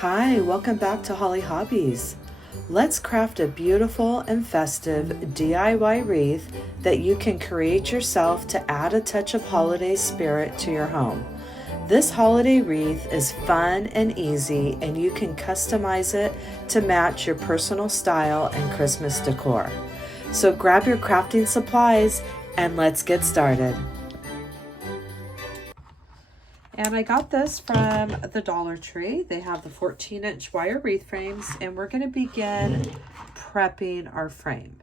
Hi, welcome back to Hollie Hobbies. Let's craft a beautiful and festive DIY wreath that you can create yourself to add a touch of holiday spirit to your home. This holiday wreath is fun and easy, and you can customize it to match your personal style and Christmas decor. So grab your crafting supplies and let's get started. And I got this from the Dollar Tree. They have the 14-inch wire wreath frames, and we're going to begin prepping our frame.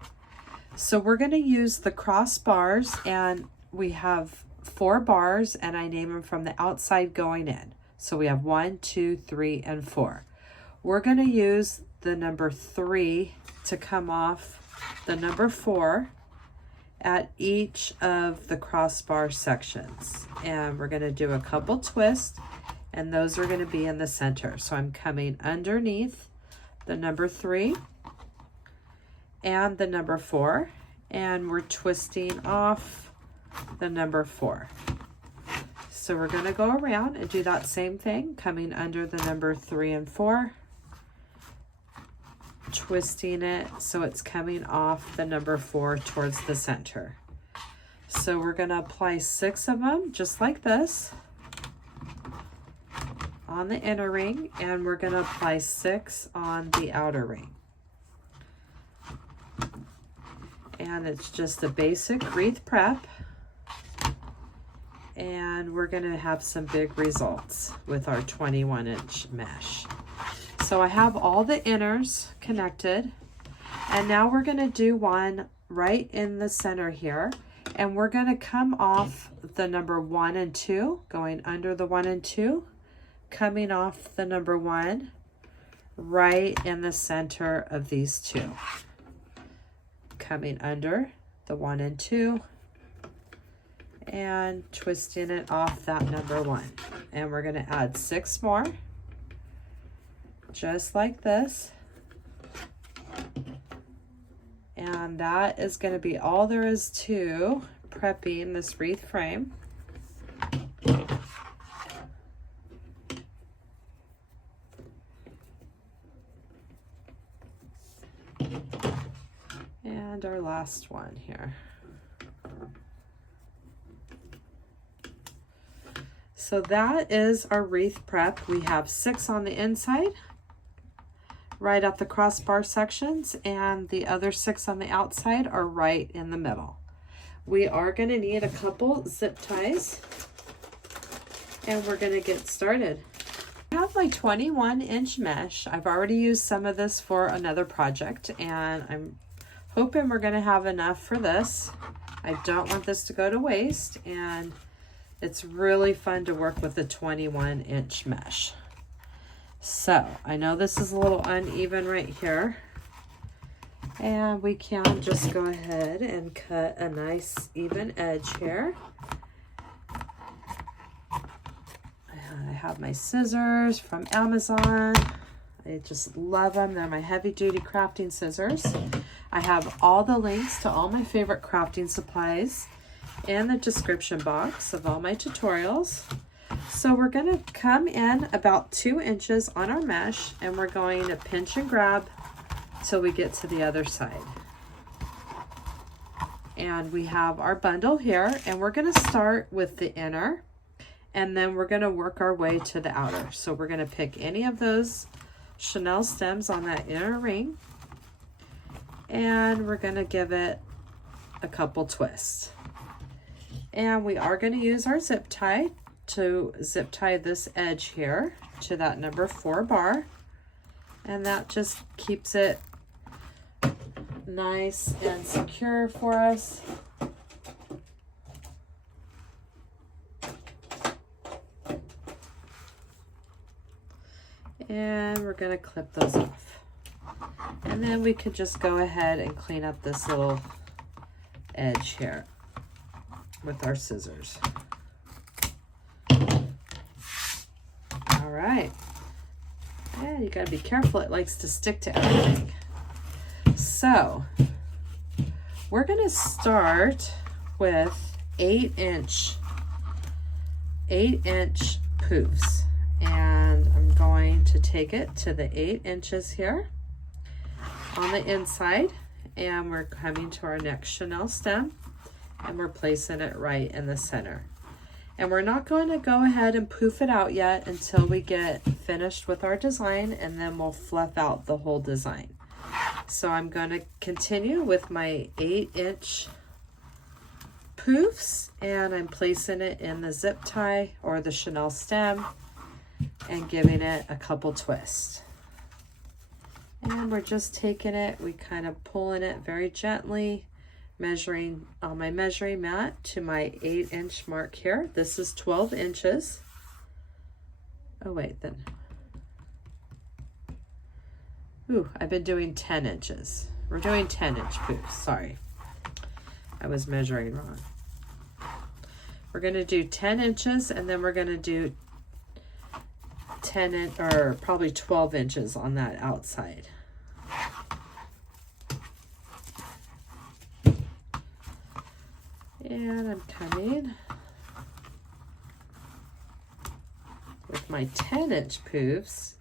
So we're going to use the crossbars, and we have 4 bars, and I name them from the outside going in. So we have 1, 2, 3, and 4. We're going to use the number 3 to come off the number 4 at each of the crossbar sections, and we're going to do a couple twists, and those are going to be in the center. So I'm coming underneath the number 3 and the number 4, and we're twisting off the number 4. So we're going to go around and do that same thing, coming under the number 3 and 4, twisting it so it's coming off the number 4 towards the center. So we're going to apply 6 of them just like this on the inner ring, and we're going to apply 6 on the outer ring. And it's just a basic wreath prep, and we're going to have some big results with our 21-inch mesh. So I have all the inners connected, and now we're going to do one right in the center here, and we're going to come off the number 1 and 2, going under the 1 and 2, coming off the number 1 right in the center of these 2, coming under the 1 and 2 and twisting it off that number 1. And we're going to add 6 more just like this, and that is going to be all there is to prepping this wreath frame. And our last one here. So that is our wreath prep. We have 6 on the inside, right at the crossbar sections, and the other 6 on the outside are right in the middle. We are going to need a couple zip ties, and we're going to get started. I have my 21-inch mesh. I've already used some of this for another project, and I'm hoping we're going to have enough for this. I don't want this to go to waste, and it's really fun to work with a 21-inch mesh. So I know this is a little uneven right here, and we can just go ahead and cut a nice even edge here. I have my scissors from Amazon. I just love them. They're my heavy-duty crafting scissors. I have all the links to all my favorite crafting supplies in the description box of all my tutorials. So we're going to come in about 2 inches on our mesh, and we're going to pinch and grab till we get to the other side. And we have our bundle here, and we're going to start with the inner, and then we're going to work our way to the outer. So we're going to pick any of those chenille stems on that inner ring, and we're going to give it a couple twists. And we are going to use our zip tie to zip tie this edge here to that number 4 bar, and that just keeps it nice and secure for us. And we're going to clip those off, and then we could just go ahead and clean up this little edge here with our scissors. All right, and you got to be careful, it likes to stick to everything. So we're going to start with 8-inch poofs, and I'm going to to take it to the 8 inches here on the inside, and we're coming to our next chenille stem, and we're placing it right in the center. And we're not going to go ahead and poof it out yet until we get finished with our design, and then we'll fluff out the whole design. So I'm going to continue with my 8-inch poofs, and I'm placing it in the zip tie or the chenille stem and giving it a couple twists. And we're just taking it, we kind of pulling it very gently, measuring on my measuring mat to my 8-inch mark here. This is 12 inches. Oh wait, then. Ooh, I've been doing 10 inches. We're doing 10-inch poofs, sorry. I was measuring wrong. We're gonna do 10 inches, and then we're gonna do probably 12 inches on that outside. And I'm coming with my 10-inch poofs.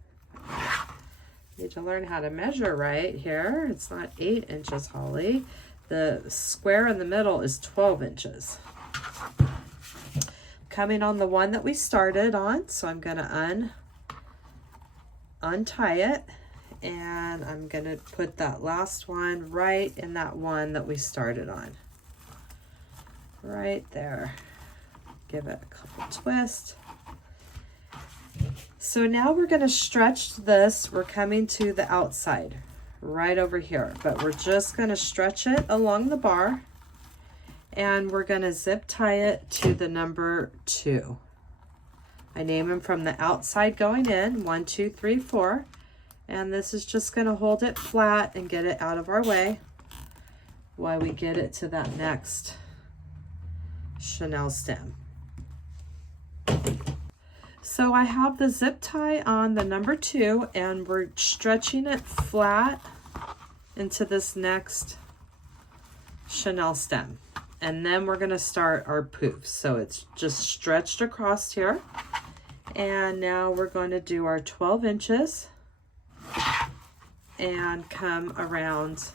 Need to learn how to measure right here. It's not 8 inches, Holly. The square in the middle is 12 inches. Coming on the one that we started on, so I'm gonna untie it, and I'm gonna put that last one right in that one that we started on. Right there. Give it a couple twists. So now we're going to stretch this. We're coming to the outside right over here, but we're just going to stretch it along the bar, and we're going to zip tie it to the number 2. I name them from the outside going in, 1, 2, 3, 4, and this is just going to hold it flat and get it out of our way while we get it to that next chenille stem. So I have the zip tie on the number 2, and we're stretching it flat into this next chenille stem, and then we're going to start our poofs. So it's just stretched across here, and now we're going to do our 12 inches and come around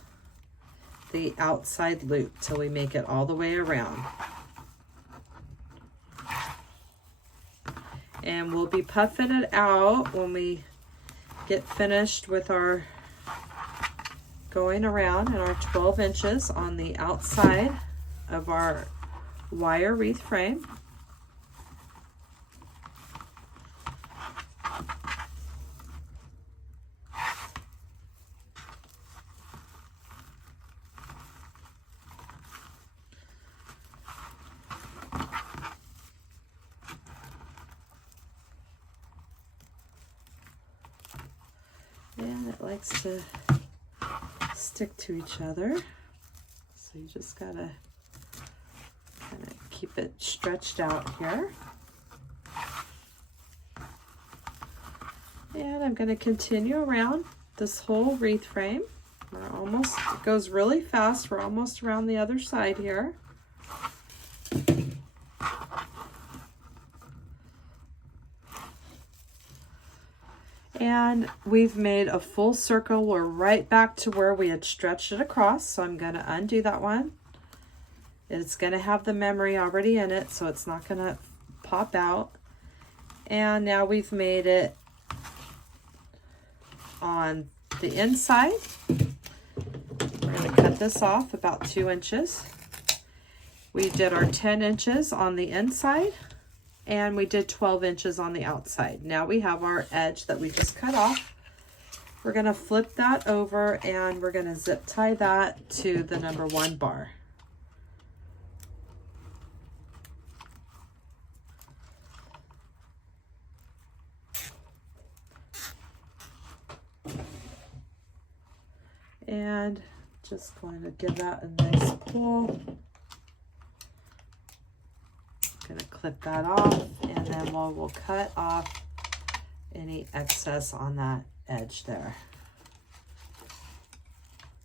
the outside loop till we make it all the way around. And we'll be puffing it out when we get finished with our going around in our 12 inches on the outside of our wire wreath frame. And it likes to stick to each other, so you just gotta kind of keep it stretched out here. And I'm going to continue around this whole wreath frame. We're almost, it goes really fast. We're almost around the other side here. And we've made a full circle. We're right back to where we had stretched it across. So I'm going to undo that one. It's going to have the memory already in it, so it's not going to pop out. And now we've made it on the inside. We're going to cut this off about 2 inches. We did our 10 inches on the inside, and we did 12 inches on the outside. Now we have our edge that we just cut off. We're going to flip that over, and we're going to zip tie that to the number 1 bar. And just going to give that a nice pull. Going to clip that off, and then we'll cut off any excess on that edge there.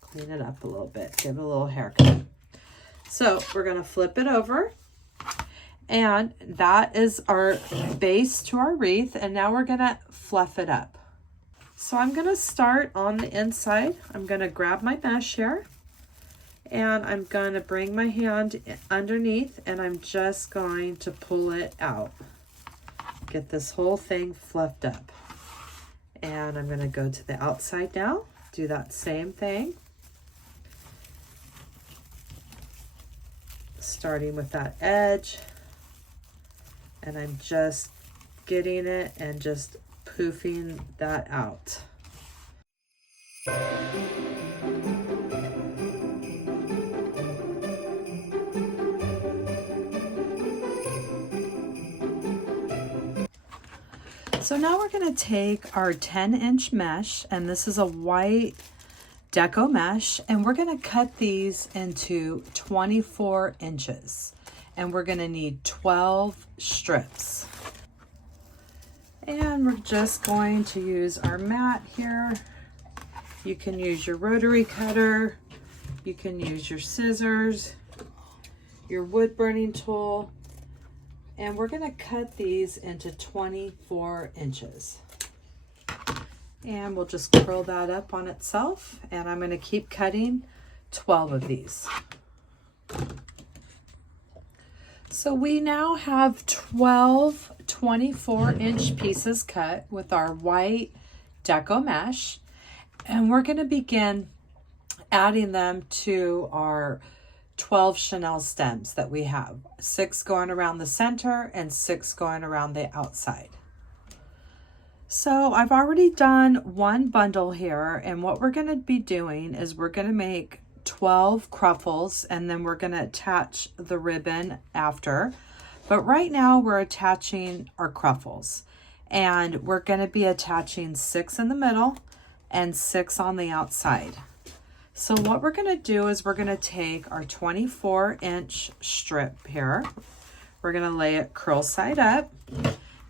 Clean it up a little bit, give it a little haircut. So we're going to flip it over, and that is our base to our wreath, and now we're going to fluff it up. So I'm going to start on the inside. I'm going to grab my mesh here, and I'm going to bring my hand underneath, and I'm just going to pull it out. Get this whole thing fluffed up. And I'm going to go to the outside now. Do that same thing. Starting with that edge. And I'm just getting it and just poofing that out. So now we're going to take our 10-inch mesh, and this is a white Deco Mesh, and we're going to cut these into 24 inches. And we're going to need 12 strips. And we're just going to use our mat here. You can use your rotary cutter. You can use your scissors, your wood burning tool. And we're going to cut these into 24 inches. And we'll just curl that up on itself. And I'm going to keep cutting 12 of these. So we now have 12 24-inch pieces cut with our white Deco Mesh. And we're going to begin adding them to our 12 chenille stems that we have. 6 going around the center and 6 going around the outside. So I've already done one bundle here, and what we're going to be doing is we're going to make 12 ruffles, and then we're going to attach the ribbon after. But right now we're attaching our ruffles, and we're going to be attaching 6 in the middle and 6 on the outside. So what we're going to do is we're going to take our 24-inch strip here. We're going to lay it curl side up,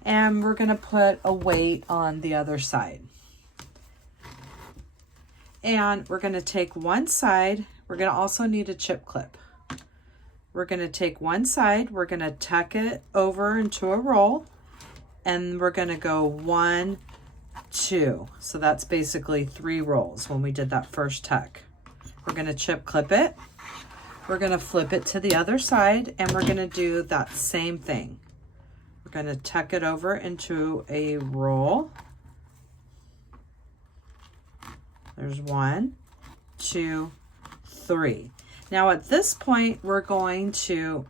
and we're going to put a weight on the other side. And we're going to take one side. We're going to also need a chip clip. We're going to take one side. We're going to tuck it over into a roll, and we're going to go 1, 2. So that's basically 3 rolls when we did that first tuck. We're going to chip clip it. We're going to flip it to the other side, and we're going to do that same thing. We're going to tuck it over into a roll. There's 1, 2, 3. Now at this point, we're going to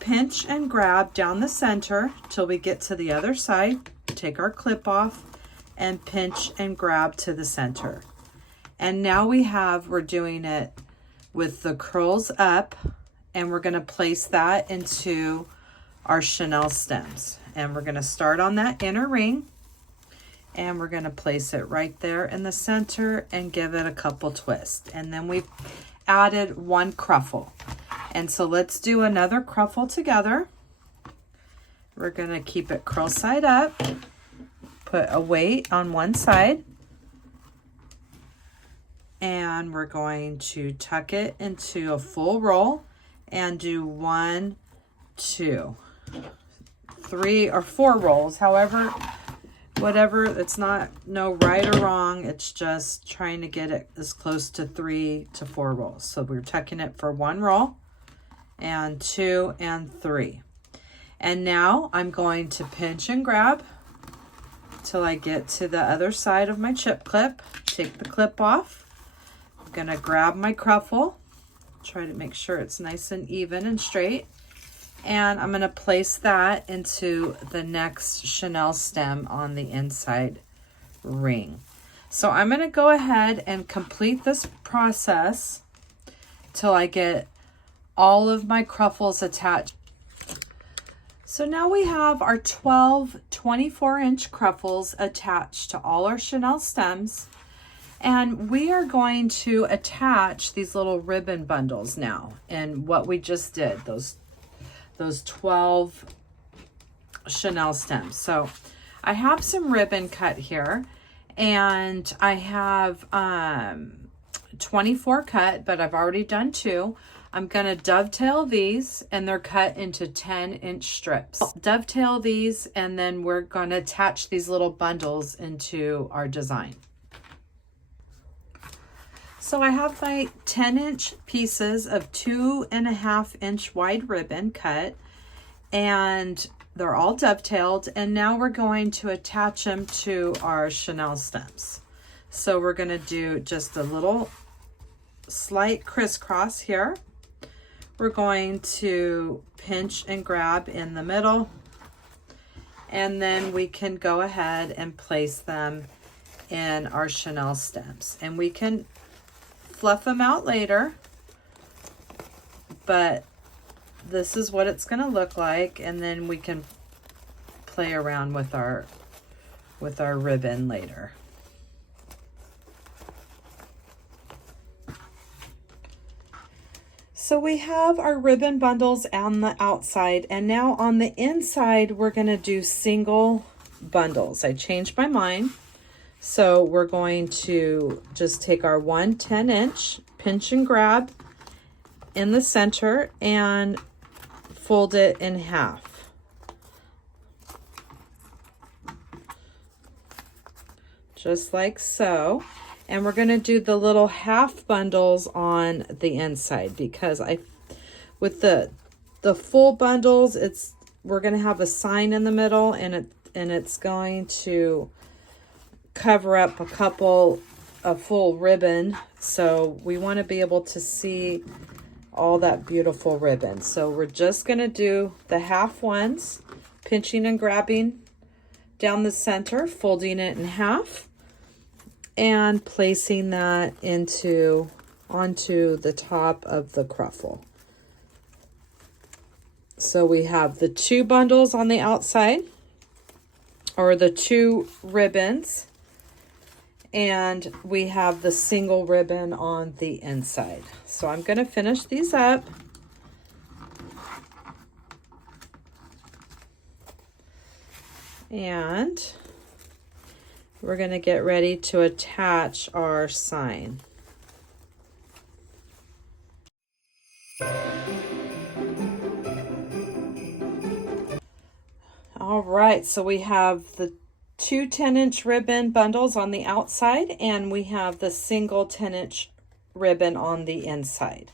pinch and grab down the center till we get to the other side. Take our clip off and pinch and grab to the center. And now we're doing it with the curls up, and we're going to place that into our chenille stems. And we're going to start on that inner ring, and we're going to place it right there in the center and give it a couple twists. And then we've added 1 ruffle. And so let's do another ruffle together. We're going to keep it curl side up, put a weight on one side, and we're going to tuck it into a full roll and do 1, 2, 3 or 4 rolls. However, whatever, it's not no right or wrong. It's just trying to get it as close to 3 to 4 rolls. So we're tucking it for 1 roll and 2 and 3. And now I'm going to pinch and grab till I get to the other side of my chip clip. Take the clip off. I'm going to grab my ruffle. Try to make sure it's nice and even and straight. And I'm going to place that into the next chenille stem on the inside ring. So I'm going to go ahead and complete this process till I get all of my ruffles attached. So now we have our 12 24-inch ruffles attached to all our chenille stems. And we are going to attach these little ribbon bundles now. And what we just did, those 12 chenille stems. So I have some ribbon cut here, and I have 24 cut, but I've already done 2. I'm going to dovetail these, and they're cut into 10-inch strips. Dovetail these, and then we're going to attach these little bundles into our design. So I have my 10-inch pieces of 2.5-inch wide ribbon cut, and they're all dovetailed, and now we're going to attach them to our chenille stems. So we're going to do just a little slight crisscross here. We're going to pinch and grab in the middle, and then we can go ahead and place them in our chenille stems, and we can fluff them out later, but this is what it's going to look like, and then we can play around with our ribbon later. So we have our ribbon bundles on the outside, and now on the inside we're going to do single bundles. I changed my mind. So we're going to just take our 1 10-inch, pinch and grab in the center, and fold it in half. Just like so. And we're going to do the little half bundles on the inside, because with the full bundles, we're going to have a sign in the middle, and it's going to cover up a full ribbon. So we want to be able to see all that beautiful ribbon. So we're just going to do the half ones, pinching and grabbing down the center, folding it in half, and placing that onto the top of the ruffle. So we have the 2 bundles on the outside, or the 2 ribbons, and we have the single ribbon on the inside. So I'm going to finish these up. And we're going to get ready to attach our sign. All right, so we have the 2 10-inch ribbon bundles on the outside, and we have the single 10-inch ribbon on the inside.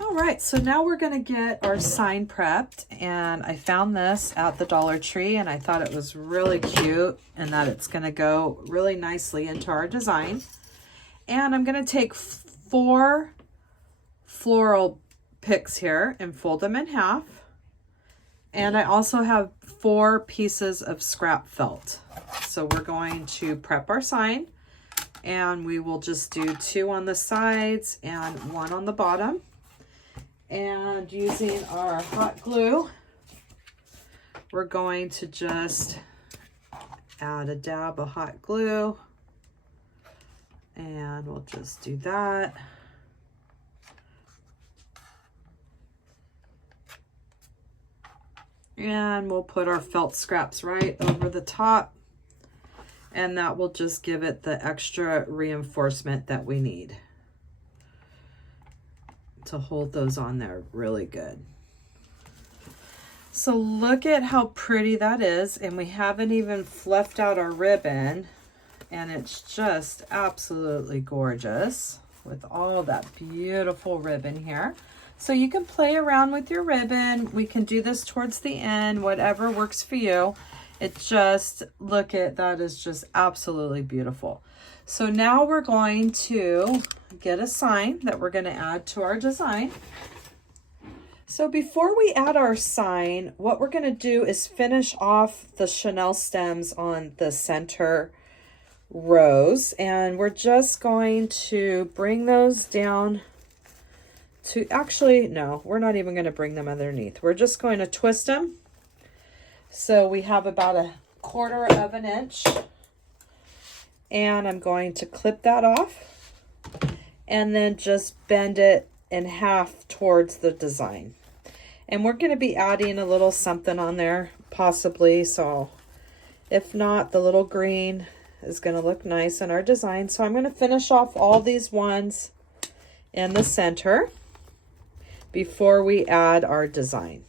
All right, so now we're going to get our sign prepped, and I found this at the Dollar Tree, and I thought it was really cute and that it's going to go really nicely into our design. And I'm going to take 4 floral picks here and fold them in half. And I also have 4 pieces of scrap felt. So we're going to prep our sign, and we will just do 2 on the sides and 1 on the bottom. And using our hot glue, we're going to just add a dab of hot glue, and we'll just do that. And we'll put our felt scraps right over the top, and that will just give it the extra reinforcement that we need to hold those on there really good. So look at how pretty that is, and we haven't even fluffed out our ribbon, and it's just absolutely gorgeous with all that beautiful ribbon here. So you can play around with your ribbon. We can do this towards the end, whatever works for you. It just, look at that, is just absolutely beautiful. So now we're going to get a sign that we're going to add to our design. So before we add our sign, what we're going to do is finish off the chenille stems on the center rows, and we're just going to bring those down to, actually, no, we're not even going to bring them underneath. We're just going to twist them. So we have about 1/4 inch, and I'm going to clip that off and then just bend it in half towards the design. And we're going to be adding a little something on there, possibly. So if not, the little green is going to look nice in our design. So I'm going to finish off all these ones in the center before we add our design.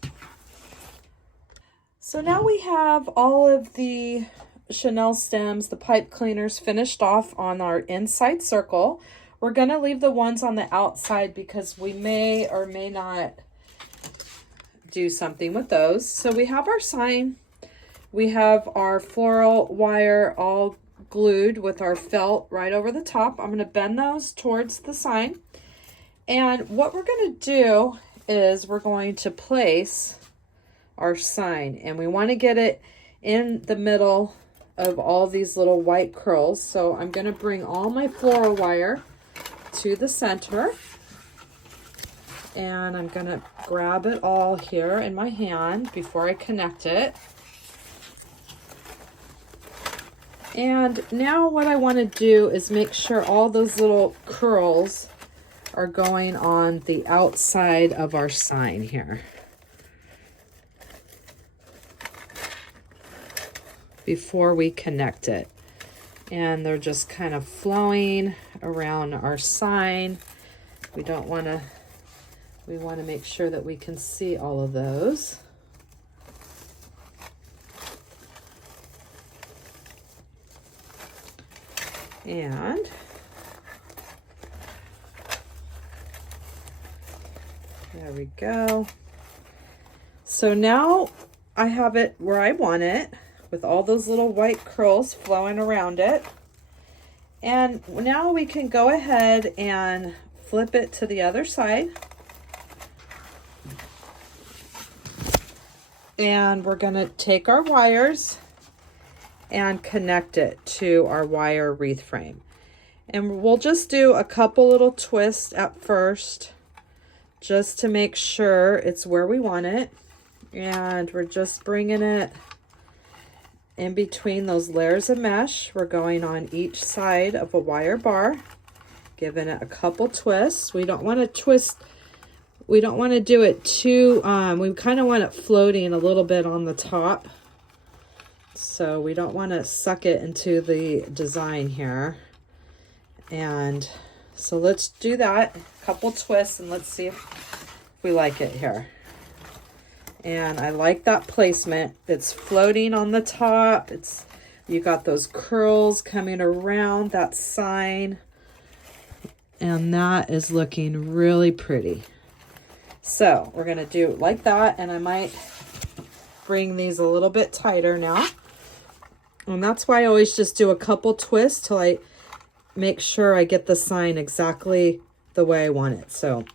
So now we have all of the chenille stems, the pipe cleaners, finished off on our inside circle. We're going to leave the ones on the outside because we may or may not do something with those. So we have our sign. We have our floral wire all glued with our felt right over the top. I'm going to bend those towards the sign. And what we're going to do is we're going to place our sign, and we want to get it in the middle of all these little white curls. So I'm going to bring all my floral wire to the center, and I'm going to grab it all here in my hand before I connect it. And now what I want to do is make sure all those little curls are going on the outside of our sign here before we connect it. And they're just kind of flowing around our sign. We want to make sure that we can see all of those. And there we go. So now I have it where I want it, with all those little white curls flowing around it. And now we can go ahead and flip it to the other side. And we're going to take our wires and connect it to our wire wreath frame. And we'll just do a couple little twists at first, just to make sure it's where we want it. And we're just bringing it in between those layers of mesh. We're going on each side of a wire bar, giving it a couple twists. We don't want to twist, we don't want to do it too, we kind of want it floating a little bit on the top. So we don't want to suck it into the design here. And so let's do that, a couple twists, and let's see if we like it here. And I like that placement. It's floating on the top. You got those curls coming around that sign. And that is looking really pretty. So we're going to do it like that. And I might bring these a little bit tighter now. And that's why I always just do a couple twists till I make sure I get the sign exactly the way I want it. So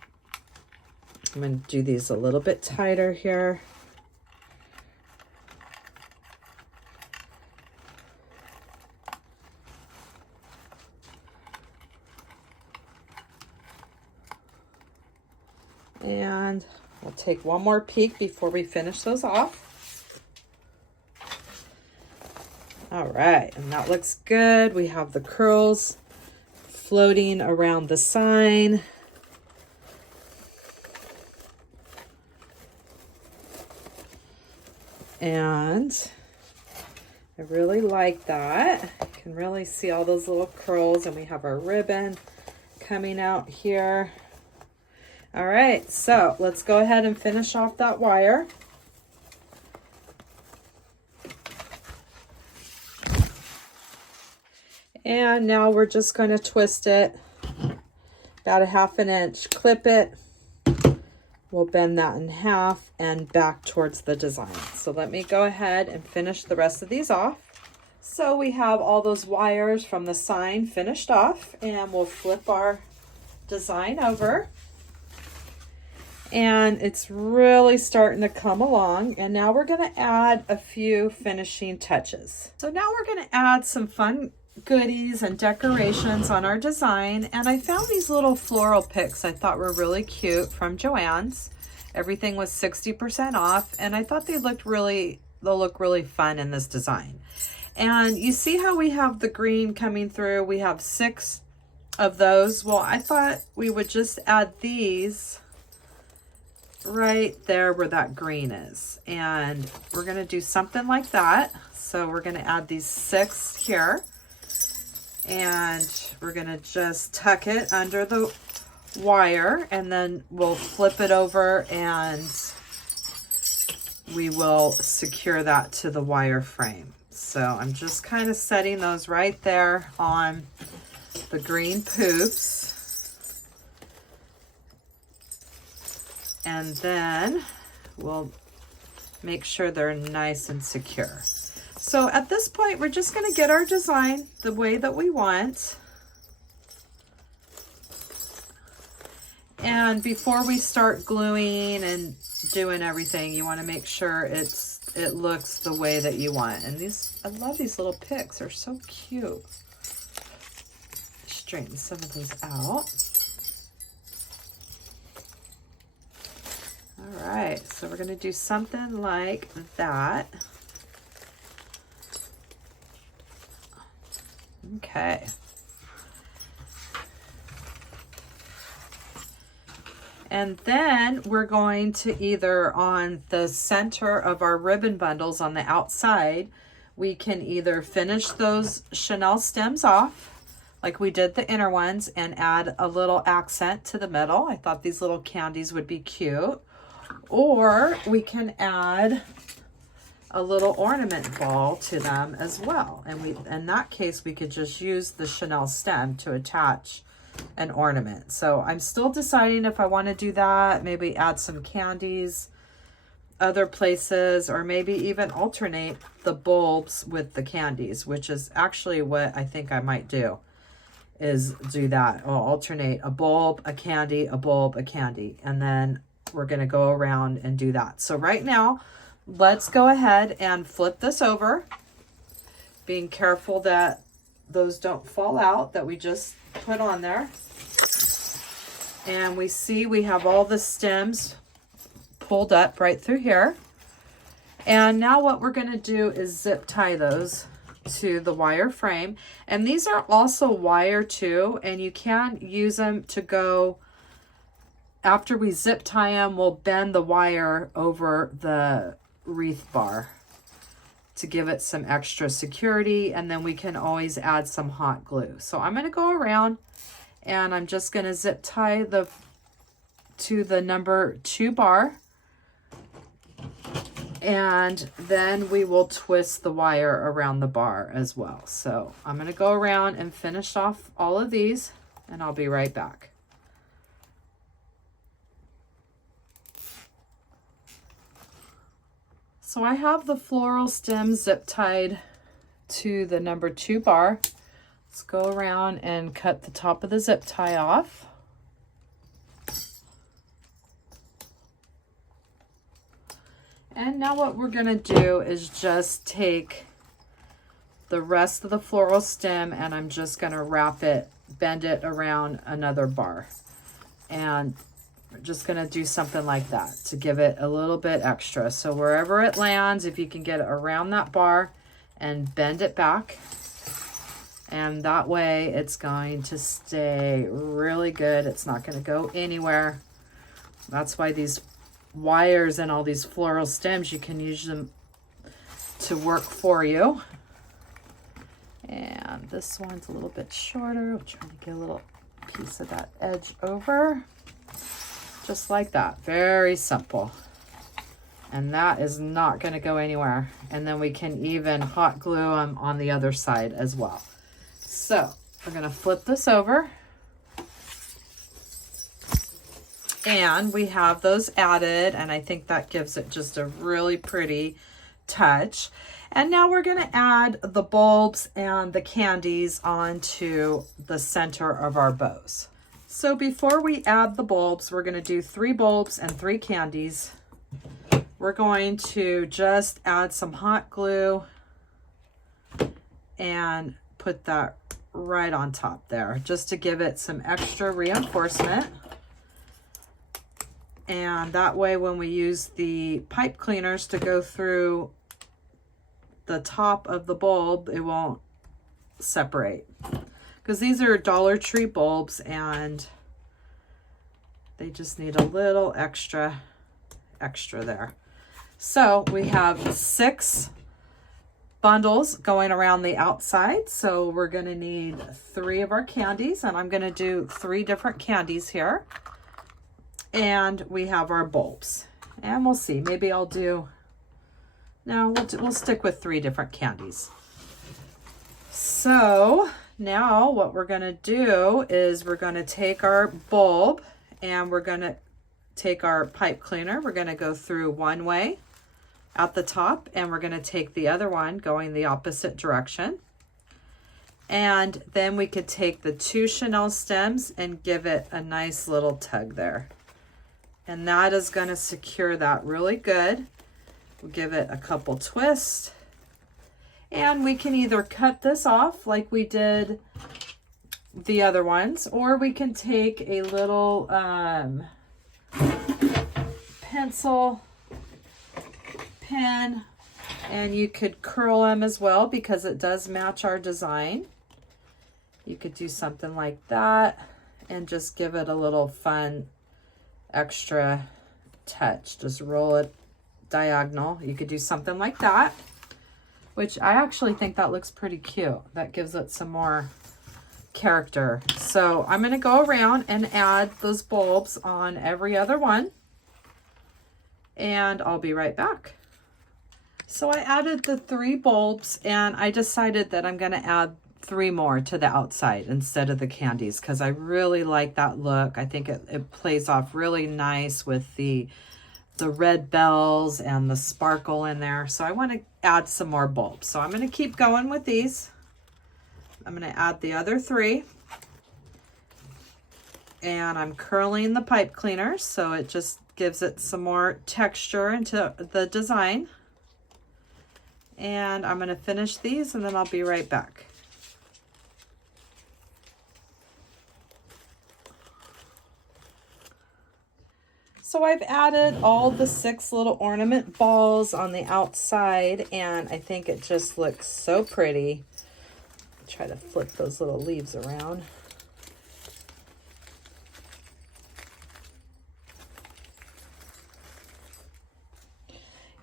I'm going to do these a little bit tighter here. And we'll take one more peek before we finish those off. All right, and that looks good. We have the curls floating around the sign. And I really like that. You can really see all those little curls, and we have our ribbon coming out here. All right, so let's go ahead and finish off that wire. And now we're just going to twist it about a 1/2 inch, clip it. We'll bend that in half and back towards the design. So let me go ahead and finish the rest of these off. So we have all those wires from the sign finished off, and we'll flip our design over. And it's really starting to come along. And now we're going to add a few finishing touches. So now we're going to add some fun goodies and decorations on our design. And I found these little floral picks I thought were really cute from Joann's. Everything was 60% off, and I thought they'll look really fun in this design. And you see how we have the green coming through? We have 6 of those. Well, I thought we would just add these right there where that green is, and we're going to do something like that. So we're going to add these 6 here, and we're going to just tuck it under the wire, and then we'll flip it over and we will secure that to the wire frame. So I'm just kind of setting those right there on the green poops. And then we'll make sure they're nice and secure. So at this point, we're just going to get our design the way that we want. And before we start gluing and doing everything, you want to make sure it looks the way that you want. And these, I love these little picks. They're so cute. Straighten some of those out. All right, so we're going to do something like that. Okay. And then we're going to either on the center of our ribbon bundles on the outside, we can either finish those chenille stems off like we did the inner ones and add a little accent to the middle. I thought these little candies would be cute. Or we can add a little ornament ball to them as well. And in that case, we could just use the chenille stem to attach an ornament. So I'm still deciding if I want to do that, maybe add some candies other places, or maybe even alternate the bulbs with the candies, which is actually what I think I might do, is do that. I'll alternate a bulb, a candy, a bulb, a candy, and then we're going to go around and do that. So right now, let's go ahead and flip this over, being careful that those don't fall out that we just put on there. And we see we have all the stems pulled up right through here. And now what we're going to do is zip tie those to the wire frame. And these are also wire too, and you can use them to go, after we zip tie them, we'll bend the wire over the wreath bar to give it some extra security, and then we can always add some hot glue. So I'm going to go around and I'm just going to zip tie to the number 2 bar, and then we will twist the wire around the bar as well. So I'm going to go around and finish off all of these, and I'll be right back. So I have the floral stem zip tied to the number 2 bar. Let's go around and cut the top of the zip tie off. And now what we're going to do is just take the rest of the floral stem, and I'm just going to wrap it, bend it around another bar. And we're just going to do something like that to give it a little bit extra. So wherever it lands, if you can get it around that bar and bend it back, and that way it's going to stay really good. It's not going to go anywhere. That's why these wires and all these floral stems, you can use them to work for you. And this one's a little bit shorter. I'm trying to get a little piece of that edge over. Just like that. Very simple. And that is not going to go anywhere. And then we can even hot glue them on the other side as well. So we're going to flip this over. And we have those added, and I think that gives it just a really pretty touch. And now we're going to add the bulbs and the candies onto the center of our bows. So before we add the bulbs, we're going to do 3 bulbs and 3 candies. We're going to just add some hot glue and put that right on top there, just to give it some extra reinforcement. And that way, when we use the pipe cleaners to go through the top of the bulb, it won't separate. Because these are Dollar Tree bulbs, and they just need a little extra there. So we have 6 bundles going around the outside. So we're going to need 3 of our candies, and I'm going to do 3 different candies here. And we have our bulbs, and we'll see. Maybe I'll do, no, we'll stick with 3 different candies. So now what we're going to do is we're going to take our bulb, and we're going to take our pipe cleaner. We're going to go through one way at the top, and we're going to take the other one going the opposite direction. And then we could take the 2 chenille stems and give it a nice little tug there. And that is going to secure that really good. We'll give it a couple twists. And we can either cut this off like we did the other ones, or we can take a little pencil pen, and you could curl them as well because it does match our design. You could do something like that and just give it a little fun extra touch. Just roll it diagonal. You could do something like that, which I actually think that looks pretty cute. That gives it some more character. So I'm going to go around and add those bulbs on every other one, and I'll be right back. So I added the 3 bulbs, and I decided that I'm going to add 3 more to the outside instead of the candies because I really like that look. I think it plays off really nice with the red bells and the sparkle in there. So I want to add some more bulbs. So I'm going to keep going with these. I'm going to add the other 3. And I'm curling the pipe cleaner so it just gives it some more texture into the design. And I'm going to finish these and then I'll be right back. So I've added all the 6 little ornament balls on the outside, and I think it just looks so pretty. Try to flip those little leaves around.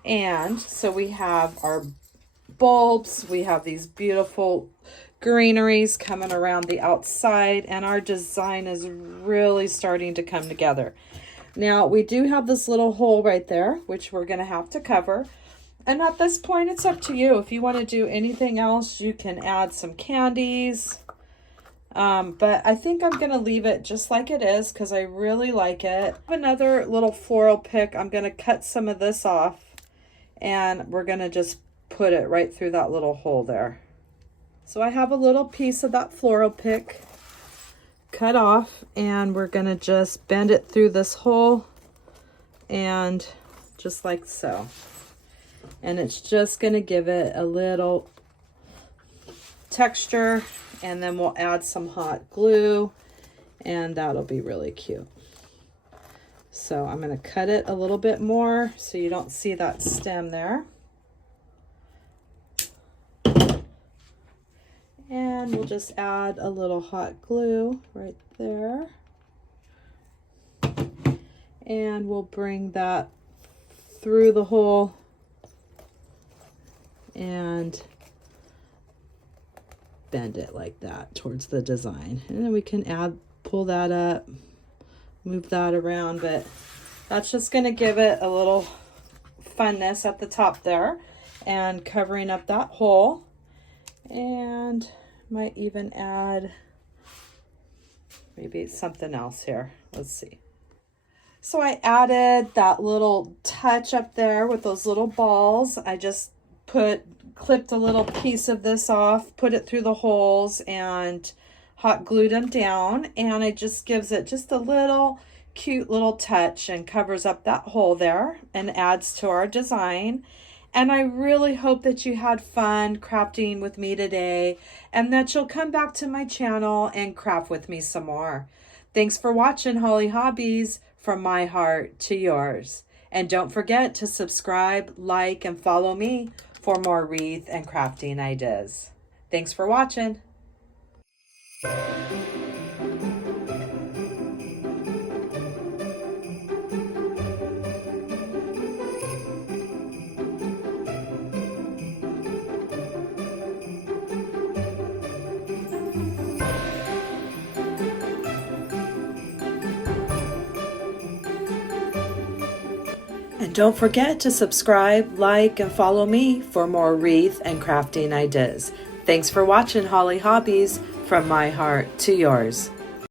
And so we have our bulbs, we have these beautiful greeneries coming around the outside, and our design is really starting to come together. Now, we do have this little hole right there, which we're going to have to cover. And at this point, it's up to you. If you want to do anything else, you can add some candies. But I think I'm going to leave it just like it is because I really like it. Another little floral pick. I'm going to cut some of this off, and we're going to just put it right through that little hole there. So I have a little piece of that floral pick cut off, and we're going to just bend it through this hole, and just like so. And it's just going to give it a little texture, and then we'll add some hot glue, and that'll be really cute. So I'm going to cut it a little bit more so you don't see that stem there. And we'll just add a little hot glue right there. And we'll bring that through the hole and bend it like that towards the design. And then we can pull that up, move that around, but that's just going to give it a little funness at the top there and covering up that hole. And might even add maybe something else here. Let's see. So I added that little touch up there with those little balls. I just clipped a little piece of this off, put it through the holes, and hot glued them down. And it just gives it just a little cute little touch and covers up that hole there and adds to our design. And I really hope that you had fun crafting with me today and that you'll come back to my channel and craft with me some more. Thanks for watching Hollie Hobbies, from my heart to yours. And don't forget to subscribe, like, and follow me for more wreath and crafting ideas. Thanks for watching. And don't forget to subscribe, like, and follow me for more wreath and crafting ideas. Thanks for watching Hollie Hobbies, from my heart to yours.